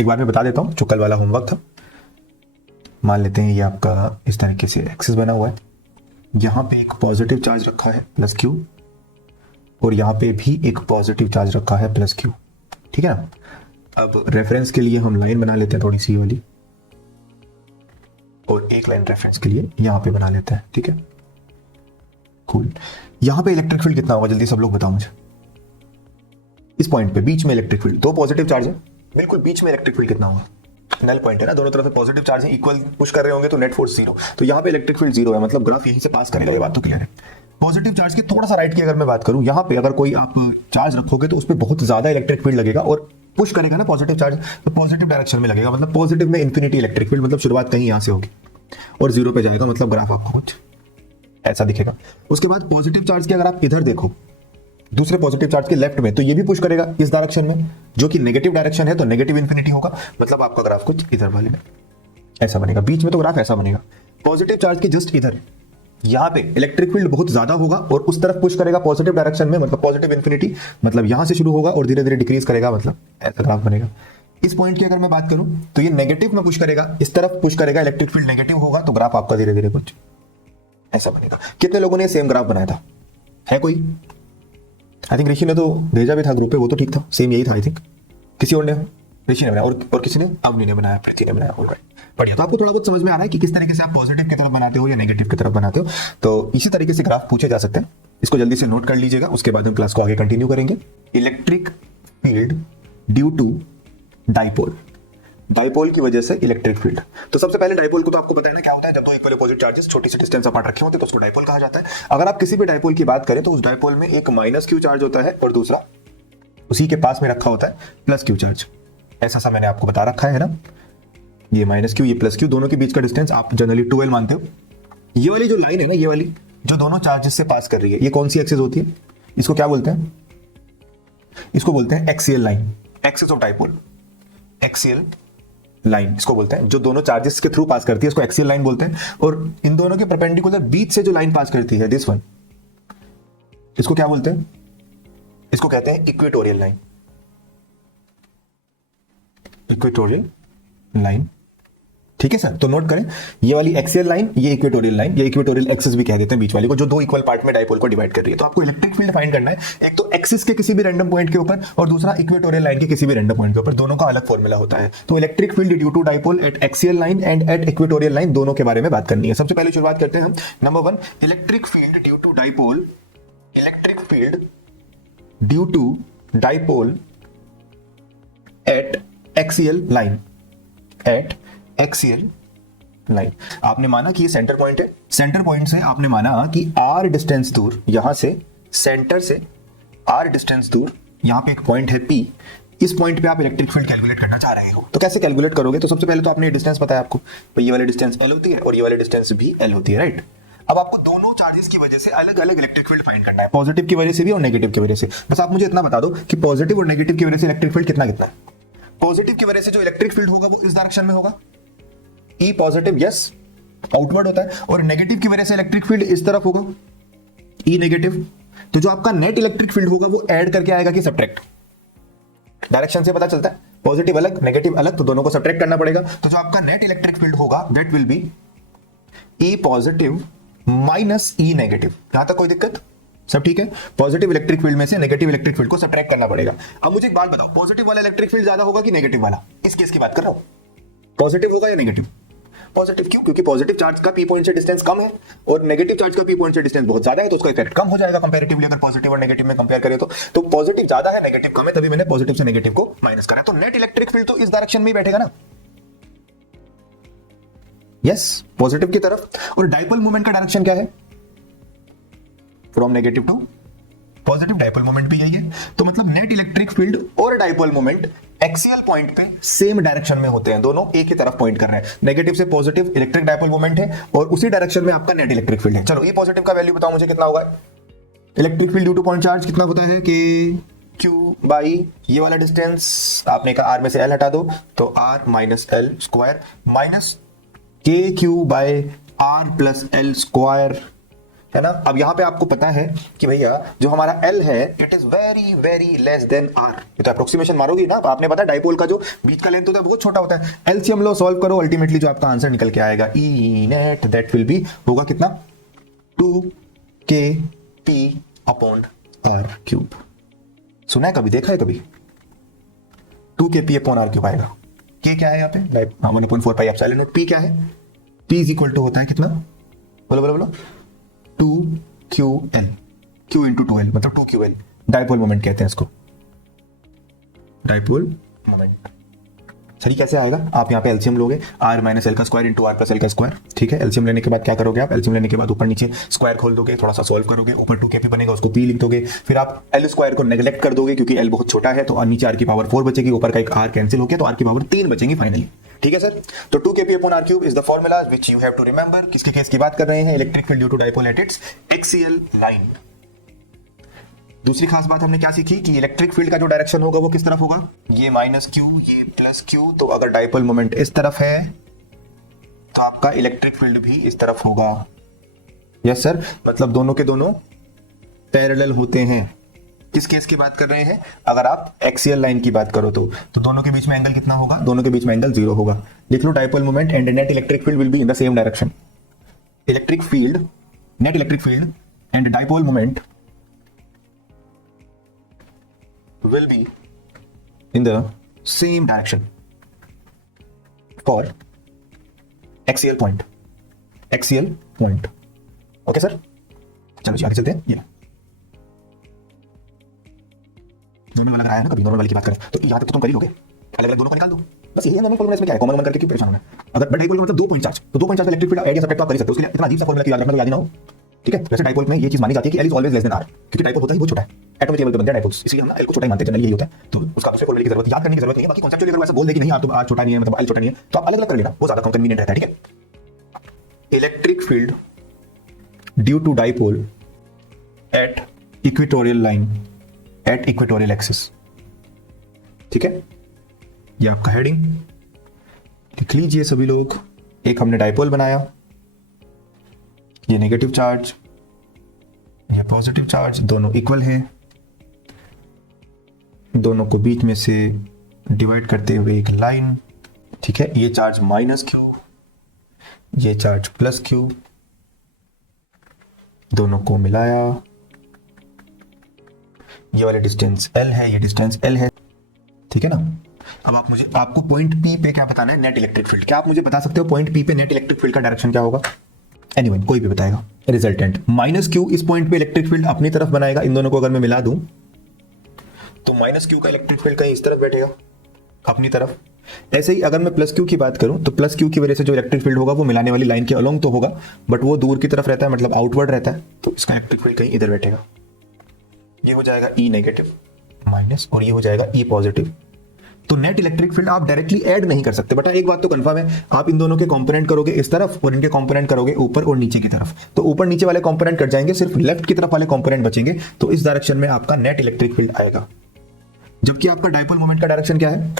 एक बार मैं बता देता हूँ जो कल वाला होमवर्क था। मान लेते हैं ये आपका इस तरीके से एक्सिस बना हुआ है, यहाँ पे एक पॉजिटिव चार्ज रखा है प्लस क्यू, और यहाँ पे भी एक पॉजिटिव चार्ज रखा है प्लस क्यू, ठीक है ना। अब रेफरेंस के लिए हम लाइन बना लेते हैं थोड़ी सी वाली, और एक लाइन रेफरेंस के लिए यहाँ पे बना लेते हैं, ठीक है। कूल। यहाँ पे इलेक्ट्रिक फील्ड कितना होगा जल्दी सब लोग बताओ मुझे। इस पॉइंट पे बीच में इलेक्ट्रिक फील्ड, दो पॉजिटिव चार्ज है, बिल्कुल बीच में इलेक्ट्रिक फील्ड कितना होगा। नल पॉइंट है ना, दोनों तरफ से पॉजिटिव चार्ज है, इक्वल पुश कर रहे होंगे तो नेट फोर्स जीरो। तो यहाँ पे इलेक्ट्रिक फील्ड जीरो है, मतलब ग्राफ यहीं से पास करेगा, ये बात तो क्लियर है। पॉजिटिव चार्ज की थोड़ा सा राइट की अगर मैं बात करूं, यहाँ पे अगर कोई आप चार्ज रखोगे तो उस पर बहुत ज्यादा इलेक्ट्रिक फील्ड लगेगा और पुश करेगा ना पॉजिटिव चार्ज, तो पॉजिटिव डायरेक्शन में लगेगा, मतलब पॉजिटिव में इन्फिनिटी इलेक्ट्रिक फील्ड, मतलब शुरुआत कहीं यहाँ से होगी और जीरो पे जाएगा, मतलब ग्राफ आपको कुछ ऐसा दिखेगा। उसके बाद पॉजिटिव चार्ज की अगर आप इधर देखो दूसरे पॉजिटिव चार्ज के लेफ्ट में, तो ये भी पुश करेगा इस डायरेक्शन में जो कि नेगेटिव डायरेक्शन है, तो नेगेटिव इन्फिनिटी होगा, मतलब आपका ग्राफ कुछ इधर वाले में ऐसा बनेगा। बीच में तो ग्राफ ऐसा बनेगा। पॉजिटिव चार्ज के जस्ट इधर यहाँ पे इलेक्ट्रिक फील्ड बहुत ज्यादा होगा और उस तरफ पुश करेगा पॉजिटिव डायरेक्शन में, मतलब पॉजिटिव इन्फिनिटी, मतलब यहां से शुरू होगा और धीरे धीरे डिक्रीज करेगा, मतलब ऐसा ग्राफ बनेगा। इस पॉइंट की अगर मैं बात करूं तो ये नेगेटिव में पुश करेगा, इस तरफ पुश करेगा, इलेक्ट्रिक फील्ड नेगेटिव होगा, तो ग्राफ आपका धीरे धीरे कुछ ऐसा बनेगा। कितने लोगों ने सेम ग्राफ बनाया था, है कोई? आई थिंक ऋषि ने तो भेजा भी था ग्रुप पे, वो तो ठीक था, सेम यही था आई थिंक। किसी और ने? ऋषि ने बनाया और किसी ने? अवनी ने बनाया, प्रीति ने बनाया, ऑलराइट बढ़िया। तो आपको थोड़ा बहुत समझ में आ रहा है कि किस तरीके से आप पॉजिटिव की तरफ बनाते हो या नेगेटिव की तरफ बनाते हो। तो इसी तरीके से ग्राफ पूछे जा सकते हैं, इसको जल्दी से नोट कर लीजिएगा, उसके बाद हम क्लास को आगे कंटिन्यू करेंगे। Electric field due to dipole, dipole की वजह से इलेक्ट्रिक फील्ड। तो सबसे पहले डाइपोल को तो आपको पता है ना क्या होता है, जब दो इक्वल अपोजिट चार्जेस छोटी सी डिस्टेंस अपार्ट रखे होते हैं तो उसको डाइपोल कहा जाता है। अगर आप किसी भी डाइपोल की बात करें तो उस डाइपोल में एक माइनस क्यू चार्ज होता है और दूसरा उसी के पास में रखा होता है प्लस क्यू चार्ज। ऐसा सा मैंने आपको बता रखा है ना, ये माइनस क्यू ये प्लस क्यू, दोनों के बीच का डिस्टेंस आप जनरली 12 मानते हो। ये वाली जो लाइन है ना, ये वाली जो दोनों चार्जेस से पास कर रही है, ये कौन सी एक्सिस होती है? इसको क्या बोलते हैं? इसको बोलते हैं axial line, axis of dipole, axial line इसको बोलते हैं। जो दोनों चार्जेस के थ्रू पास करती है इसको एक्सियल लाइन बोलते हैं। और इन दोनों के परपेंडिकुलर बीच से जो लाइन पास करती है, दिस वन, इसको क्या बोलते हैं? इसको कहते हैं इक्वेटोरियल लाइन, इक्वेटोरियल लाइन, ठीक है सर। तो नोट करें, ये वाली एक्सियल लाइन, ये इक्वेटोरियल लाइन, ये इक्वेटोरियल एक्सिस भी कह देते हैं बीच वाली को, जो दो इक्वल पार्ट में डाइपोल को डिवाइड कर रही है। तो आपको इलेक्ट्रिक फील्ड फाइंड करना है, एक तो एक्सिस के किसी भी रैंडम पॉइंट के ऊपर और दूसरा इक्वेटोरियल लाइन के किसी भी रैंडम पॉइंट के ऊपर, दोनों का अलग फॉर्मूला होता है। तो electric field due to dipole at axial line and at equatorial line, दोनों के बारे में बात करनी है। सबसे पहले शुरुआत करते हैं हम। Number 1, electric field due to dipole, electric field due to dipole at axial line, at axial line. आपने माना कि ये सेंटर पॉइंट है, सेंटर पॉइंट से आपने माना कि r डिस्टेंस दूर, यहां से सेंटर से r डिस्टेंस दूर, यहां पे एक पॉइंट है P, इस पॉइंट पे आप इलेक्ट्रिक फील्ड कैलकुलेट करना चाह रहे हो। तो कैसे कैलकुलेट करोगे? तो सबसे पहले तो आपने ये डिस्टेंस बताया आपको, तो ये वाली डिस्टेंस L होती है और ये वाली डिस्टेंस भी L होती है, राइट। अब आपको दोनों चार्जेस की वजह से अलग अलग इलेक्ट्रिक फील्ड फाइंड करना है, पॉजिटिव की वजह से भी और नेगेटिव की वजह से। बस आप मुझे इतना बता दो कि पॉजिटिव और नेगेटिव की वजह से इलेक्ट्रिक फील्ड कितना कितना है। पॉजिटिव की वजह से जो इलेक्ट्रिक फील्ड होगा वो इस डायरेक्शन में होगा, E पॉजिटिव, यस, आउटवर्ड होता है, और नेगेटिव की वजह से इलेक्ट्रिक फील्ड इस तरफ होगा, E नेगेटिव। तो जो आपका नेट इलेक्ट्रिक फील्ड होगा वो ऐड करके आएगा कि सब्ट्रैक्ट? डायरेक्शन से पता चलता है, पॉजिटिव अलग नेगेटिव अलग, तो दोनों को सब्ट्रैक्ट करना पड़ेगा। तो जो आपका नेट इलेक्ट्रिक फील्ड होगा that will be E positive minus E negative. यहां तक कोई दिक्कत? सब ठीक है। पॉजिटिव इलेक्ट्रिक फील्ड में से नेगेटिव इलेक्ट्रिक फील्ड को सब्ट्रैक्ट करना पड़ेगा। अब मुझे एक बात बताओ, पॉजिटिव वाला इलेक्ट्रिक फील्ड ज्यादा होगा कि नेगेटिव वाला? इस केस की बात कर रहा हूं, पॉजिटिव होगा या नेगेटिव? पॉजिटिव। क्यों? क्योंकि पॉजिटिव चार्ज का पी पॉइंट से डिस्टेंस कम है और नेगेटिव चार्ज का पी पॉइंट से डिस्टेंस बहुत ज्यादा है, तो उसका इफेक्ट कम हो जाएगा कंपैरेटिवली अगर पॉजिटिव और नेगेटिव में कंपेयर करें तो पॉजिटिव ज्यादा है नेगेटिव कम है, तभी मैंने पॉजिटिव से नेगेटिव को माइनस करा। तो नेट इलेक्ट्रिक फील्ड तो इस डायरेक्शन में ही बैठेगा ना, यस, पॉजिटिव की तरफ। और डाइपोल मोमेंट का डायरेक्शन क्या है? From negative to positive, dipole moment भी यही है। तो मतलब नेट इलेक्ट्रिक फील्ड और डाइपोल मोमेंट एक्सियल पॉइंट पे सेम डायरेक्शन में होते हैं, दोनों एक ही तरफ पॉइंट कर रहे हैं। नेगेटिव से पॉजिटिव इलेक्ट्रिक डाइपोल मोमेंट है और उसी डायरेक्शन में आपका नेट इलेक्ट्रिक फील्ड है। चलो ई पॉजिटिव का वैल्यू बताओ मुझे कितना होगा? Electric field due two point charge कितना होता है कि क्यू बाई ये वाला डिस्टेंस, आपने कहा आर में से एल हटा दो तो R minus L square minus K Q by R plus L square है ना। अब यहाँ पे आपको पता है कि भैया जो हमारा L है it is very very less than R। ये तो अप्रोक्सीमेशन मारोगी ना, आपने पता डाइपोल का जो बीच का लेंथ होता है बहुत छोटा होता है। एलसीएम लो, सॉल्व करो, अल्टीमेटली जो आपका आंसर निकल के आएगा E net that will be होगा कितना 2kp/r³। सुना है कभी, देखा है कभी 2kp/r³ आएगा। k क्या है यहाँ पे 1/4πε0। p क्या है, p इज इक्वल टू होता है कितना, बोलो बोलो बोलो 2ql, q इंटू 2l मतलब 2ql। डाइपोल मोमेंट कहते हैं इसको, डाइपोल मोमेंट। सही कैसे आएगा, आप यहाँ पे एलसीएम लोगे r माइनस एल का square into r plus L का स्क्वायर, ठीक है। एलसीएम लेने के बाद क्या करोगे आप, एलसीएम लेने के बाद ऊपर नीचे स्क्वायर खोल दोगे, थोड़ा सा सॉल्व करोगे, ऊपर 2kp बनेगा उसको p लिख दोगे, फिर आप एल स्क्वायर को नेग्लेक्ट कर दोगे क्योंकि एल बहुत छोटा है, तो नीचे r की पावर 4 बचेगी, ऊपर का एक r कैंसिल हो गया तो r की पावर 3 बचेंगी फाइनली, ठीक है सर। तो 2kp/r³ is the formula which you have to remember. किसके केस की बात कर रहे हैं, electric field due to dipole at its axial line. दूसरी खास बात हमने क्या सीखी कि इलेक्ट्रिक फील्ड का जो डायरेक्शन होगा वो किस तरफ होगा, ये -q ये +q। तो अगर डाइपोल मोमेंट इस तरफ है तो आपका इलेक्ट्रिक फील्ड भी इस तरफ होगा। यस सर, मतलब दोनों के दोनों पैरेलल होते हैं। किस केस की बात कर रहे हैं, अगर आप एक्सियल लाइन की बात करो तो दोनों के बीच में एंगल कितना होगा, दोनों के बीच में एंगल 0 होगा। लिख लो dipole moment and net electric field will be in the same direction. Electric field, net electric field and dipole moment will be in the same direction for axial point, axial point। Okay sir, चलो जी आगे चलते हैं। ये normal वाला आया ना, कभी normal वाले की बात करें तो यहाँ तक तो तुम कर ही लोगे, अलग अलग दोनों को निकाल दो बस, यही है नॉर्मल फॉर्मूला। इसमें क्या है, कॉमन करके क्यों परेशान होना है। अगर बट डाइपोल का मतलब 2 पॉइंट चार्ज, तो 2 point charge electric field area subtract आप कर सकते हो, उसके लिए इतना अजीब सा फॉर्मूला याद रखना, याद ना हो, ठीक है। वैसे डाइपोल में ये चीज मानी जाती है कि L is always less than r, क्योंकि डाइपोल होता ही बहुत छोटा है, एटॉमिक लेवल पे बनते हैं डाइपोल्स, इसलिए हम एल को छोटा ही मानते हैं, जनरली यही होता है। तो उसका दूसरे फॉर्मूले की जरूरत याद करने की जरूरत नहीं है। बाकी कॉन्सेप्चुअली अगर ऐसा बोल दे कि नहीं आप तो आर छोटा नहीं है, मतलब एल छोटा नहीं है, तो आप अलग अलग कर लेना, वो ज्यादा कन्वीनियंट रहता है, ठीक है। Electric field due to dipole at equatorial line, at equatorial axis, ठीक है। ये आपका हेडिंग लिख लीजिए सभी लोग। एक हमने डाइपोल बनाया, ये नेगेटिव चार्ज, ये पॉजिटिव चार्ज, दोनों इक्वल हैं, दोनों को बीच में से डिवाइड करते हुए एक लाइन, ठीक है। ये चार्ज -q, ये चार्ज +q, दोनों को मिलाया, ये वाले डिस्टेंस L है, ये डिस्टेंस L है, ठीक है ना। अब आपको पॉइंट P पे क्या बताना है, नेट इलेक्ट्रिक फील्ड। क्या आप मुझे बता सकते हो पॉइंट P पे नेट इलेक्ट्रिक फील्ड का डायरेक्शन क्या होगा, एनीवन कोई भी बताएगा। रिजल्टेंट -q इस पॉइंट पे इलेक्ट्रिक फील्ड अपनी तरफ बनाएगा, इन दोनों को अगर मैं मिला दूं तो -q का इलेक्ट्रिक फील्ड कहीं इस तरफ बैठेगा अपनी तरफ। ऐसे ही अगर मैं +q की बात करूं तो +q की वजह से जो इलेक्ट्रिक फील्ड होगा वो मिलाने वाली लाइन के अलोंग तो होगा, बट वो दूर की तरफ रहता है, मतलब आउटवर्ड रहता है, तो इसका इलेक्ट्रिक फील्ड कहीं इधर बैठेगा। ये हो जाएगा E नेगेटिव माइनस और ये हो जाएगा E पॉजिटिव। तो नेट इलेक्ट्रिक फील्ड आप डायरेक्टली ऐड नहीं कर सकते, बट एक बात तो कंफर्म है, आप इन दोनों के कंपोनेंट करोगे इस तरफ और इनके कंपोनेंट करोगे ऊपर और नीचे की तरफ, तो ऊपर नीचे वाले कंपोनेंट कट जाएंगे, सिर्फ लेफ्ट की तरफ वाले कंपोनेंट बचेंगे, तो इस डायरेक्शन में आपका नेट इलेक्ट्रिक फील्ड आएगा। जबकि आपका डाइपोल मोमेंट का डायरेक्शन क्या है,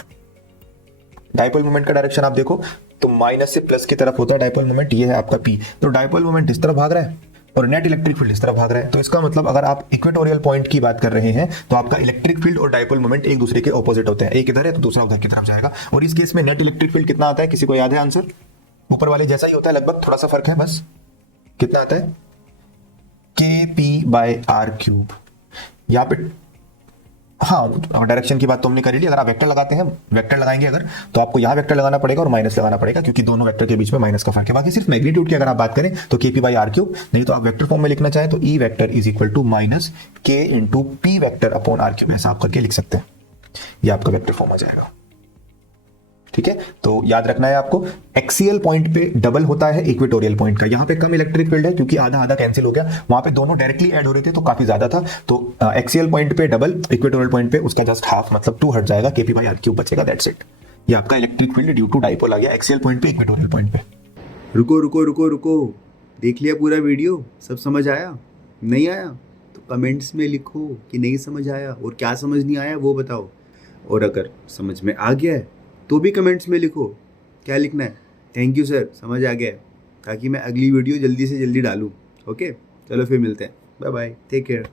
डाइपोल मोमेंट का डायरेक्शन आप देखो तो माइनस से प्लस की तरफ होता है डाइपोल मोमेंट, ये है आपका P। तो डाइपोल मोमेंट इस तरफ भाग रहा है और नेट इलेक्ट्रिक फील्ड इस तरफ भाग रहा है, तो इसका मतलब अगर आप इक्वेटोरियल पॉइंट की बात कर रहे हैं तो आपका इलेक्ट्रिक फील्ड और डाइपोल मोमेंट एक दूसरे के ऑपोजिट होते हैं, एक इधर है तो दूसरा उधर की तरफ जाएगा। और इस केस में नेट इलेक्ट्रिक फील्ड कितना आता है, किसी को याद है आंसर, ऊपर वाले जैसा ही होता है लगभग, थोड़ा सा फर्क है बस। कितना आता है, kp/r³। यहाँ पे हाँ डायरेक्शन की बात तो हमने कर ली। अगर आप वेक्टर लगाते हैं, वेक्टर लगाएंगे अगर, तो आपको यहाँ वेक्टर लगाना पड़ेगा और माइनस लगाना पड़ेगा, क्योंकि दोनों वेक्टर के बीच में माइनस का फर्क है। बाकी सिर्फ मैग्नीट्यूड की अगर आप बात करें तो kp/r³, नहीं तो आप वेक्टर फॉर्म में लिखना चाहें तो E vector is equal to -k into P vector upon r³, ऐसा आप करके लिख सकते हैं, ये आपका वेक्टर फॉर्म आ जाएगा, ठीक है। तो याद रखना है आपको, एक्सियल पॉइंट पे डबल होता है इक्वेटोरियल पॉइंट का। यहाँ पे कम इलेक्ट्रिक फील्ड है क्योंकि आधा आधा कैंसिल हो गया, वहां पे दोनों डायरेक्टली ऐड हो रहे थे तो काफी ज्यादा था, तो एक्सियल पॉइंट पे डबल, इक्वेटोरियल पॉइंट पे उसका जस्ट हाफ मतलब 2 हट जाएगा, kp/r³ बचेगा, दैट्स इट। ये आपका electric field due to dipole आ गया एक्सियल पॉइंट पे, इक्वेटोरियल पॉइंट पे। रुको रुको रुको रुको, देख लिया पूरा वीडियो, सब समझ आया? नहीं आया तो कमेंट्स में लिखो कि नहीं समझ आया, और क्या समझ नहीं आया वो बताओ, और अगर समझ में आ गया है तो भी कमेंट्स में लिखो। क्या लिखना है, थैंक यू सर समझ आ गया, ताकि मैं अगली वीडियो जल्दी से जल्दी डालूँ। ओके। चलो फिर मिलते हैं, बाय बाय, टेक केयर।